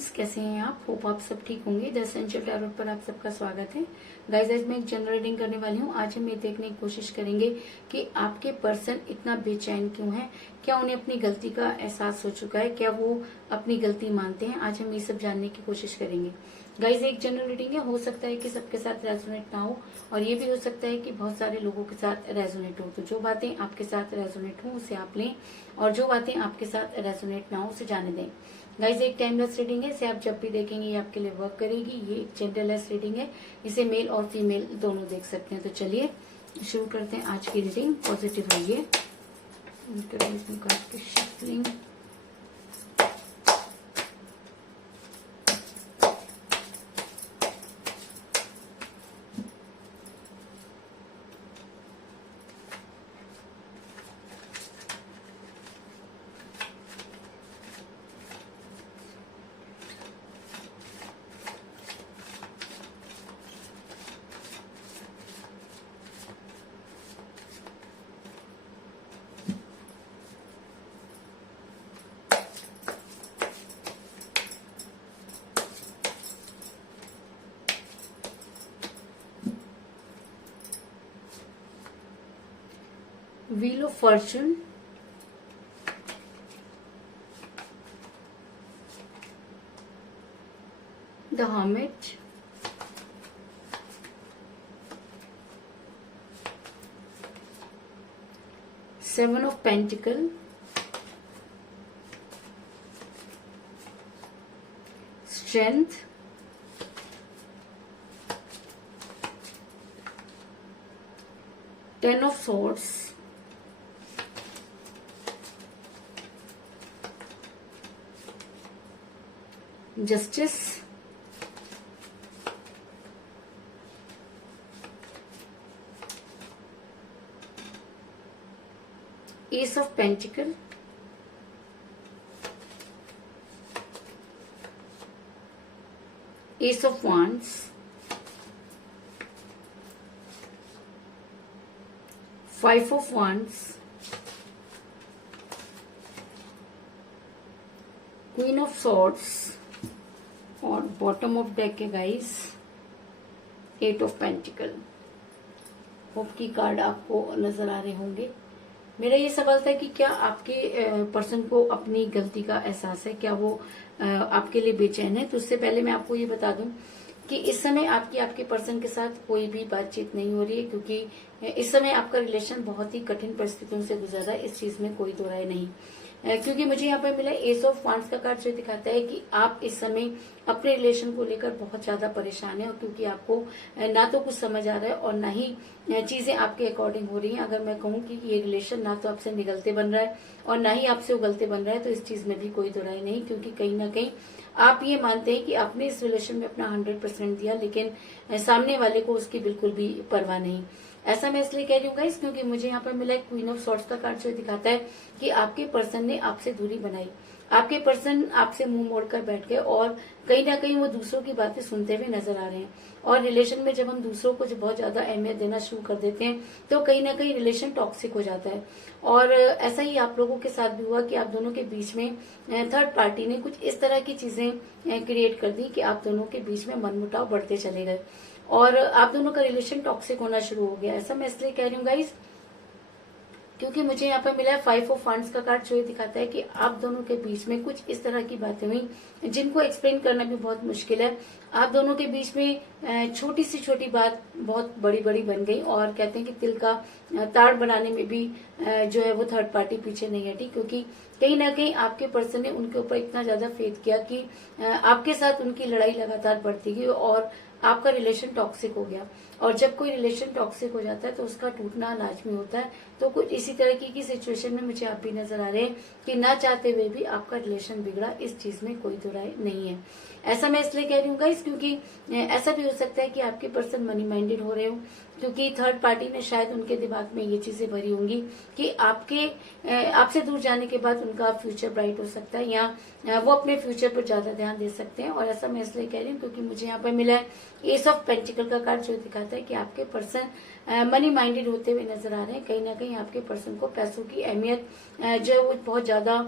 Guys, कैसे हैं आप? होप आप सब ठीक होंगे। द एसेंशियल टैरो पर आप सबका स्वागत है। गाइस, आज मैं एक जनरल रीडिंग करने वाली हूँ। आज हम ये देखने की कोशिश करेंगे कि आपके पर्सन इतना बेचैन क्यों है। क्या उन्हें अपनी गलती का एहसास हो चुका है? क्या वो अपनी गलती मानते हैं? आज हम ये सब जानने की कोशिश करेंगे। गाइस, एक जनरल रीडिंग है, हो सकता है कि सबके साथ रेजोनेट ना हो, और ये भी हो सकता है कि बहुत सारे लोगों के साथ रेजोनेट हो। तो जो बातें आपके साथ रेजोनेट हो उसे आप लें, और जो बातें आपके साथ रेजोनेट ना हो उसे जाने दें। गाइस, एक टाइमलेस रीडिंग है, इसे आप जब भी देखेंगे ये आपके लिए वर्क करेगी। ये एक जेंडरलेस रीडिंग है, इसे मेल और फीमेल दोनों देख सकते हैं। तो चलिए शुरू करते हैं आज की रीडिंग। पॉजिटिव रहिए। Shuffling, Wheel of Fortune, the Hermit, Seven of Pentacles, Strength, Ten of Swords, Justice, Ace of Pentacles, Ace of Wands, Five of Wands, Queen of Swords, और बॉटम ऑफ डेक है guys eight of pentacle. Hope की card आपको नजर आ रहे होंगे। मेरा ये सवाल था कि क्या आपके पर्सन को अपनी गलती का एहसास है? क्या वो आपके लिए बेचैन है? तो उससे पहले मैं आपको ये बता दूं कि इस समय आपके पर्सन के साथ कोई भी बातचीत नहीं हो रही है, क्योंकि इस समय आपका रिलेशन बहुत ही कठिन परिस्थितियों से गुजर रहा है। इस चीज में कोई दो राय नहीं, क्योंकि मुझे यहाँ पर मिला एस ऑफ वांड्स का कार्ड, जो दिखाता है कि आप इस समय अपने रिलेशन को लेकर बहुत ज्यादा परेशान है, और क्योंकि आपको ना तो कुछ समझ आ रहा है और ना ही चीजें आपके अकॉर्डिंग हो रही हैं। अगर मैं कहूँ कि ये रिलेशन ना तो आपसे निगलते बन रहा है और ना ही आपसे उगलते बन रहा है, तो इस चीज में भी कोई दो राय नहीं, क्योंकि कहीं ना कहीं आप ये मानते हैं कि आपने इस रिलेशन में अपना 100% दिया, लेकिन सामने वाले को उसकी बिल्कुल भी परवाह नहीं। ऐसा मैं इसलिए कह रही हूँ गाइस, क्योंकि मुझे यहाँ पर मिला क्वीन ऑफ सॉर्ट्स का कार्ड, जो दिखाता है कि आपके पर्सन ने आपसे दूरी बनाई। आपके पर्सन आपसे मुंह मोड़कर बैठ गए, और कहीं ना कहीं वो दूसरों की बातें सुनते हुए नजर आ रहे हैं। और रिलेशन में जब हम दूसरों को बहुत ज्यादा अहमियत देना शुरू कर देते हैं, तो कहीं ना कहीं रिलेशन टॉक्सिक हो जाता है। और ऐसा ही आप लोगों के साथ भी हुआ कि आप दोनों के बीच में थर्ड पार्टी ने कुछ इस तरह की चीजें क्रिएट कर दी कि आप दोनों के बीच में मनमुटाव बढ़ते चले गए, और आप दोनों का रिलेशन टॉक्सिक होना शुरू हो गया। ऐसा मैं इसलिए कह रही हूँ गाइस, क्योंकि मुझे यहाँ पर मिला है फाइव ऑफ फंड्स का कार्ड, जो ये दिखाता है कि आप दोनों के बीच में कुछ इस तरह की बातें हुई जिनको एक्सप्लेन करना भी बहुत मुश्किल है। आप दोनों के बीच में छोटी सी छोटी बात बहुत बड़ी बड़ी बन गई, और कहते हैं कि तिल का ताड़ बनाने में भी जो है वो थर्ड पार्टी पीछे नहीं हटी, क्योंकि कहीं ना कहीं आपके पर्सन ने उनके ऊपर इतना ज्यादा फेथ किया कि आपके साथ उनकी लड़ाई लगातार बढ़ती गई, और आपका रिलेशन टॉक्सिक हो गया। और जब कोई रिलेशन टॉक्सिक हो जाता है तो उसका टूटना लाजमी होता है। तो कुछ इसी तरह की सिचुएशन में मुझे आप भी नजर आ रहे हैं कि ना चाहते हुए भी आपका रिलेशन बिगड़ा। इस चीज में कोई दो राय नहीं है। ऐसा मैं इसलिए कह रही हूँ गाइस, गाइस, क्योंकि ऐसा भी हो सकता है कि आपके पर्सन मनी माइंडेड हो रहे हो, क्योंकि थर्ड पार्टी ने शायद उनके दिमाग में ये चीजें भरी होंगी कि आपसे दूर जाने के बाद उनका फ्यूचर ब्राइट हो सकता है, या वो अपने फ्यूचर पर ज्यादा ध्यान दे सकते हैं। और ऐसा मैं इसलिए कह रही हूँ क्योंकि मुझे यहाँ पर मिला है एस ऑफ पेंटिकल का कार्ड, जो दिखाता है कि आपके पर्सन मनी माइंडेड होते हुए नजर आ रहे हैं। कहीं ना कहीं आपके पर्सन को पैसों की अहमियत जो है वो बहुत ज्यादा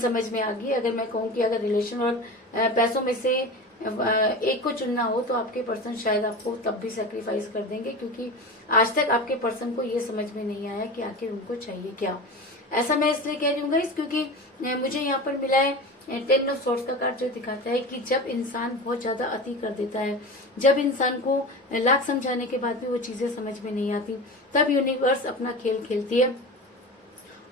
समझ में आ गई। अगर मैं कहूँ कि अगर रिलेशन और पैसों में से एक को चुनना हो तो आपके पर्सन शायद आपको तब भी सेक्रीफाइस कर देंगे, क्योंकि आज तक आपके पर्सन को ये समझ में नहीं आया कि आखिर उनको चाहिए क्या। ऐसा मैं इसलिए कह रही हूँ गाइस क्योंकि मुझे यहाँ पर मिला है 10 ऑफ सॉर्ड्स का कार्ड, जो दिखाता है कि जब इंसान बहुत ज्यादा अति कर देता है, जब इंसान को लाख समझाने के बाद भी वो चीजें समझ में नहीं आती, तब यूनिवर्स अपना खेल खेलती है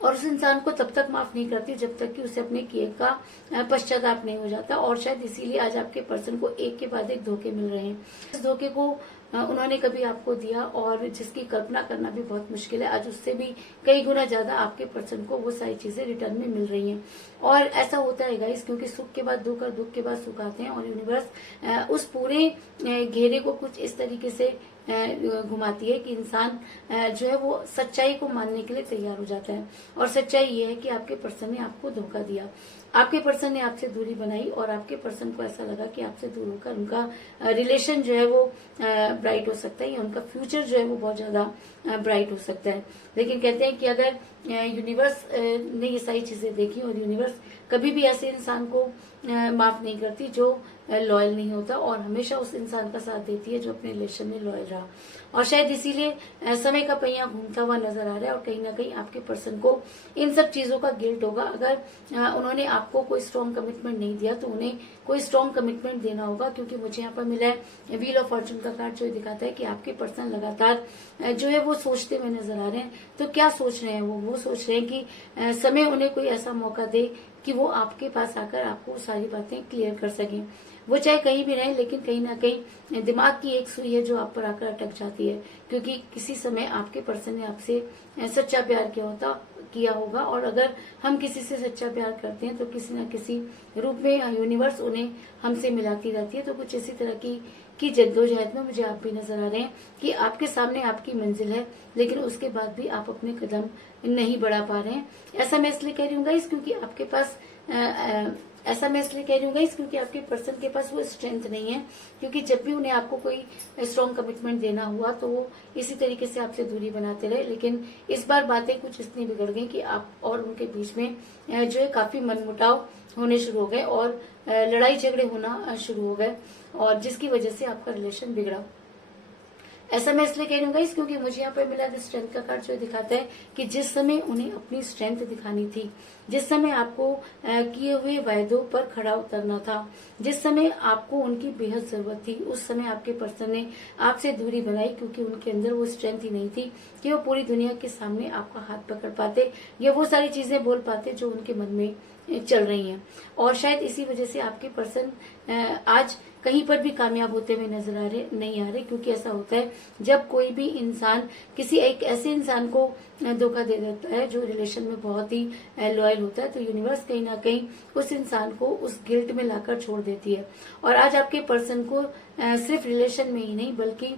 और उस इंसान को तब तक माफ नहीं करती जब तक कि उसे अपने किए का पश्चाताप नहीं हो जाता। और शायद इसीलिए आज आपके पर्सन को एक के बाद एक धोखे मिल रहे हैं। इस धोखे को उन्होंने कभी आपको दिया और जिसकी कल्पना करना भी बहुत मुश्किल है, आज उससे भी कई गुना ज्यादा आपके पर्सन को वो सारी चीजें रिटर्न में मिल रही हैं। और ऐसा होता है गाइस, क्योंकि सुख के बाद दुख और दुख के बाद सुख आते हैं, और यूनिवर्स उस पूरे घेरे को कुछ इस तरीके से घुमाती है कि इंसान जो है वो सच्चाई को मानने के लिए तैयार हो जाता है। और सच्चाई ये है कि आपके पर्सन ने आपको धोखा दिया, आपके पर्सन ने आपसे दूरी बनाई, और आपके पर्सन को ऐसा लगा कि आपसे दूर होकर उनका रिलेशन जो है वो ब्राइट हो सकता है, या उनका फ्यूचर जो है वो बहुत ज्यादा ब्राइट हो सकता है। लेकिन कहते हैं कि अगर यूनिवर्स ने ये सारी चीजें देखी, और यूनिवर्स कभी भी ऐसे इंसान को माफ नहीं करती जो लॉयल नहीं होता, और हमेशा उस इंसान का साथ देती है जो अपने रिलेशन में लॉयल रहा। और शायद इसीलिए समय का पहिया घूमता हुआ नजर आ रहा है, और कहीं ना कहीं आपके पर्सन को इन सब चीजों का गिल्ट होगा। अगर उन्होंने आपको कोई स्ट्रॉन्ग कमिटमेंट नहीं दिया तो उन्हें कोई स्ट्रॉन्ग कमिटमेंट देना होगा, क्योंकि मुझे यहाँ पर मिला है व्हील ऑफ फॉर्चून का कार्ड, जो दिखाता है कि आपके पर्सन लगातार जो है वो सोचते हुए नजर आ रहे हैं। तो क्या सोच रहे हैं वो सोच रहे हैं कि समय उन्हें कोई ऐसा मौका दे कि वो आपके पास आकर आपको सारी बातें क्लियर कर सकें। वो चाहे कहीं भी रहें, लेकिन कहीं ना कहीं दिमाग की एक सुई है जो आप पर आकर अटक जाती है, क्योंकि किसी समय आपके पर्सन ने आपसे सच्चा प्यार किया होगा। और अगर हम किसी से सच्चा प्यार करते हैं तो किसी न किसी रूप में यूनिवर्स उन्हें हमसे मिलाती रहती है। तो कुछ इसी तरह की जद्दोजहद में मुझे आप भी नजर आ रहे हैं कि आपके सामने आपकी मंजिल है, लेकिन उसके बाद भी आप अपने कदम नहीं बढ़ा पा रहे हैं। ऐसा मैं इसलिए कह रही हूँ गाइस क्योंकि आपके पास ऐसा मैं इसलिए कह रही हूँ गाइस क्योंकि आपके पर्सन के पास वो स्ट्रेंथ नहीं है, क्योंकि जब भी उन्हें आपको कोई स्ट्रॉन्ग कमिटमेंट देना हुआ तो वो इसी तरीके से आपसे दूरी बनाते रहे। लेकिन इस बार बातें कुछ इतनी बिगड़ गई कि आप और उनके बीच में जो है काफी मनमुटाव होने शुरू हो गए, और लड़ाई झगड़े होना शुरू हो गए, और जिसकी वजह से आपका रिलेशन बिगड़ा। ऐसा मैं इसलिए कह रही हूँ गाइस क्योंकि मुझे यहाँ पर मिला स्ट्रेंथ का कार्ड, जो दिखाता है कि जिस समय उन्हें अपनी स्ट्रेंथ दिखानी थी, जिस समय आपको किए हुए वायदों पर खड़ा उतरना था, जिस समय आपको उनकी बेहद जरूरत थी, उस समय आपके पर्सन ने आपसे दूरी बनाई, क्योंकि उनके अंदर वो स्ट्रेंथ ही नहीं थी कि वो पूरी दुनिया के सामने आपका हाथ पकड़ पाते या वो सारी चीजें बोल पाते जो उनके मन में चल रही हैं। और शायद इसी वजह से आपके पर्सन आज कहीं पर भी कामयाब होते हुए नजर नहीं आ रहे, क्योंकि ऐसा होता है जब कोई भी इंसान किसी एक ऐसे इंसान को धोखा दे देता है जो रिलेशन में बहुत ही लॉयल होता है, तो यूनिवर्स कहीं ना कहीं उस इंसान को उस गिल्ट में लाकर छोड़ देती है। और आज आपके पर्सन को सिर्फ रिलेशन में ही नहीं बल्कि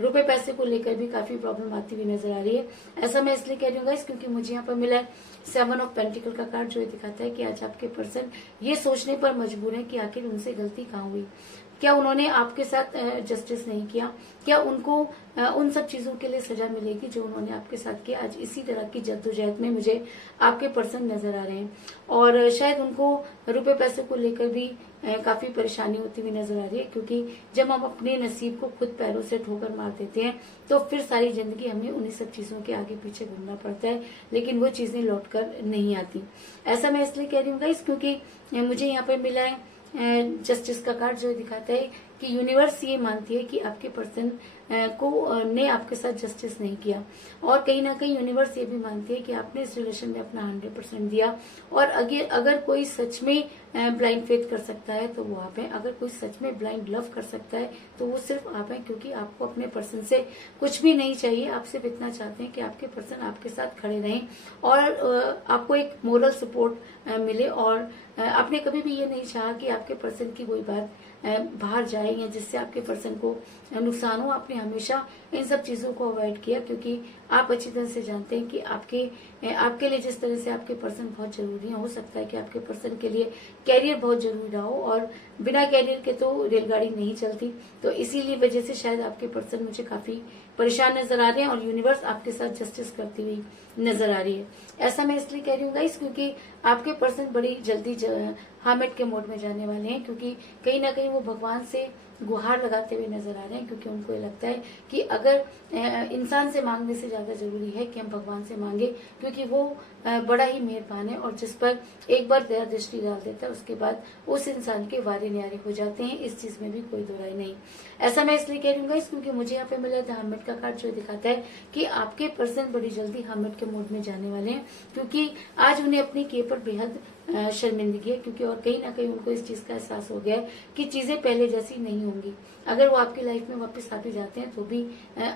रुपए पैसे को लेकर भी काफी प्रॉब्लम आती हुई नजर आ रही है। ऐसा मैं इसलिए कह रही हूँ गाइस क्योंकि मुझे यहाँ पर मिला है 7 ऑफ पेंटिकल का कार्ड, जो दिखाता है कि आज आपके पर्सन ये सोचने पर मजबूर है कि आखिर उनसे गलती कहाँ हुई। क्या उन्होंने आपके साथ जस्टिस नहीं किया? क्या उनको उन सब चीजों के लिए सजा मिलेगी जो उन्होंने आपके साथ किया? आज इसी तरह की जद्दोजहद में मुझे आपके पर्सन नजर आ रहे हैं, और शायद उनको रुपए पैसे को लेकर भी काफी परेशानी होती हुई नजर आ रही है, क्योंकि जब हम अपने नसीब को खुद पैरों से ठोकर मार देते हैं तो फिर सारी जिंदगी हमें उन्हीं सब चीजों के आगे पीछे घूमना पड़ता है, लेकिन वो चीजें लौट कर नहीं आती। ऐसा मैं इसलिए कह रही हूँ गाइस क्योंकि मुझे यहाँ पर मिला है जस्टिस का कार्ड, जो दिखाता है कि यूनिवर्स ये मानती है कि आपके पर्सन को ने आपके साथ जस्टिस नहीं किया, और कहीं ना कहीं यूनिवर्स ये भी मानती है कि आपने इस रिलेशन में अपना 100% दिया। और अगर कोई सच में ब्लाइंड फेथ कर सकता है तो वो आप हैं, अगर कोई सच में ब्लाइंड लव कर सकता है तो वो सिर्फ आप हैं, क्योंकि आपको अपने पर्सन से कुछ भी नहीं चाहिए। आप सिर्फ इतना चाहते हैं कि आपके पर्सन आपके साथ खड़े रहें और आपको एक मोरल सपोर्ट मिले, और आपने कभी भी ये नहीं चाहा कि आपके पर्सन की कोई बात बाहर जाए या जिससे आपके पर्सन को नुकसान हो, आपने हमेशा इन सब चीजों को अवॉइड किया, क्योंकि आप अच्छी तरह से जानते हैं कि आपके लिए जिस तरह से आपके पर्सन बहुत जरूरी है, हो सकता है कि आपके पर्सन के लिए कैरियर बहुत जरूरी रहा हो, और बिना कैरियर के तो रेलगाड़ी नहीं चलती। तो इसीलिए वजह से शायद आपके पर्सन मुझे काफी परेशान नजर आ रहे हैं, और यूनिवर्स आपके साथ जस्टिस करती हुई नजर आ रही है। ऐसा मैं इसलिए कह रही हूँ गाइस, क्योंकि आपके पर्सन बड़ी जल्दी हामिद के मोड में जाने वाले हैं, क्योंकि कहीं ना कहीं वो भगवान से गुहार लगाते हुए नजर आ रहे हैं, क्योंकि उनको ये लगता है कि अगर इंसान से मांगने से ज्यादा जरूरी है कि हम भगवान से मांगे, क्योंकि वो बड़ा ही मेहरबान है, और जिस पर एक बार दया दृष्टि डाल देता है उसके बाद उस इंसान के वारे न्यारे हो जाते हैं। इस चीज में भी कोई दो राय नहीं। ऐसा मैं इसलिए कह रही हूँ क्योंकि मुझे यहाँ पे मिला था हामिद का कार्ड, जो दिखाता है कि आपके पर्सन बड़ी जल्दी हामिद के मोड में जाने वाले हैं, क्योंकि आज उन्हें अपनी किए पर बेहद शर्मिंदगी है, क्योंकि और कहीं ना कहीं उनको इस चीज का एहसास हो गया है कि चीजें पहले जैसी नहीं होंगी। अगर वो आपकी लाइफ में वापस आ भी जाते हैं तो भी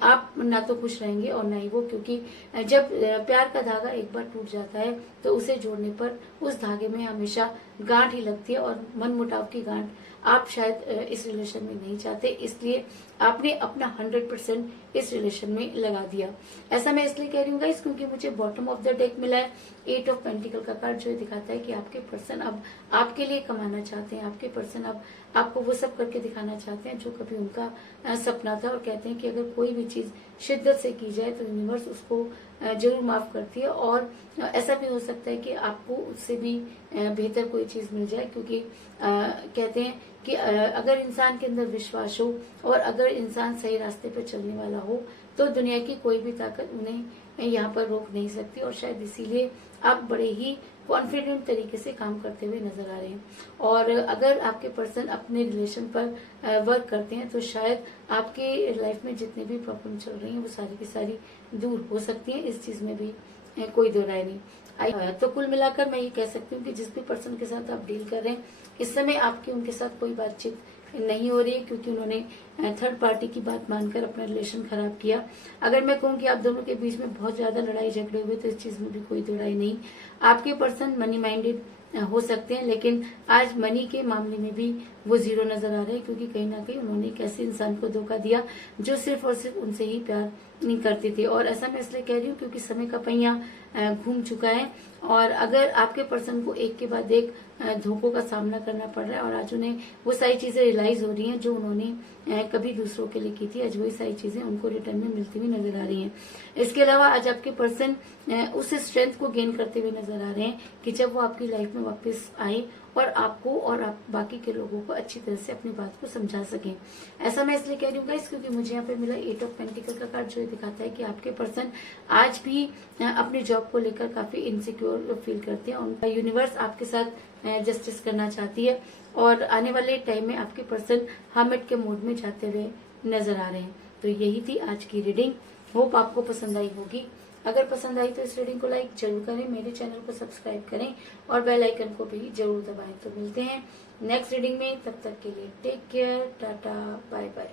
आप ना तो खुश रहेंगे और ना ही वो, क्योंकि जब प्यार का धागा एक बार टूट जाता है तो उसे जोड़ने पर उस धागे में हमेशा गांठ ही लगती है, और मन मुटाव की गांठ आप शायद इस रिलेशन में नहीं चाहते, इसलिए आपने अपना 100% इस रिलेशन में लगा दिया। ऐसा मैं इसलिए कह रही हूँ गाइस, क्योंकि मुझे बॉटम ऑफ द डेक मिला है 8 ऑफ पेंटिकल का कार्ड, जो दिखाता है कि आपके पर्सन अब आपके लिए कमाना चाहते हैं। आपके पर्सन अब आपको वो सब करके दिखाना चाहते हैं जो कभी उनका सपना था, और कहते हैं कि अगर कोई भी चीज शिद्दत से की जाए तो यूनिवर्स उसको जरूर माफ करती है, और ऐसा भी हो सकता है कि आपको उससे भी बेहतर कोई चीज मिल जाए, क्योंकि कहते हैं कि अगर इंसान के अंदर विश्वास हो और अगर इंसान सही रास्ते पर चलने वाला हो तो दुनिया की कोई भी ताकत उन्हें यहाँ पर रोक नहीं सकती, और शायद इसीलिए आप बड़े ही कॉन्फिडेंट तरीके से काम करते हुए नजर आ रहे हैं। और अगर आपके पर्सन अपने रिलेशन पर वर्क करते हैं तो शायद आपके लाइफ में जितनी भी प्रॉब्लम चल रही हैं वो सारी की सारी दूर हो सकती हैं। इस चीज में भी कोई दो राय नहीं। तो कुल मिलाकर मैं ये कह सकती हूँ कि जिस भी पर्सन के साथ आप डील कर रहे हैं इस समय आपकी उनके साथ कोई बातचीत नहीं हो रही है, क्योंकि उन्होंने थर्ड पार्टी की बात मानकर अपना रिलेशन खराब किया। अगर मैं कहूँ कि आप दोनों के बीच में बहुत ज्यादा लड़ाई झगड़े हुए तो इस चीज में भी कोई दो राय नहीं। आपके पर्सन मनी माइंडेड हो सकते हैं, लेकिन आज मनी के मामले में भी वो जीरो नजर आ रहे हैं, क्योंकि कहीं ना कहीं उन्होंने एक ऐसे इंसान को धोखा दिया जो सिर्फ और सिर्फ उनसे ही प्यार नहीं करते थे। और ऐसा मैं इसलिए कह रही हूँ क्योंकि समय का पहिया घूम चुका है, और अगर आपके पर्सन को एक के बाद एक धोखों का सामना करना पड़ रहा है, और आज उन्हें वो सारी चीजें रियलाइज हो रही हैं जो उन्होंने कभी दूसरों के लिए की थी, आज वही सारी चीजें उनको रिटर्न में मिलती हुई नजर आ रही हैं। इसके अलावा आज आपके पर्सन उस स्ट्रेंथ को गेन करते हुए नजर आ रहे हैं कि जब वो आपकी लाइफ में वापस आए और आपको और आप बाकी के लोगों को अच्छी तरह से अपनी बात को समझा सकें। ऐसा मैं इसलिए कह रही हूँ गाइस क्योंकि मुझे यहाँ पे मिला 8 ऑफ पेंटिकल का कार्ड, जो दिखाता है कि आपके पर्सन आज भी अपनी जॉब को लेकर काफी इनसिक्योर फील करते हैं। उनका यूनिवर्स आपके साथ जस्टिस करना चाहती है, और आने वाले टाइम में आपके पर्सन हर्मिट के मोड में जाते हुए नजर आ रहे हैं। तो यही थी आज की रीडिंग, होप आपको पसंद आई होगी। अगर पसंद आई तो इस रीडिंग को लाइक जरूर करें, मेरे चैनल को सब्सक्राइब करें और बेल आइकन को भी जरूर दबाएं। तो मिलते हैं नेक्स्ट रीडिंग में, तब तक के लिए take care, tata, bye bye.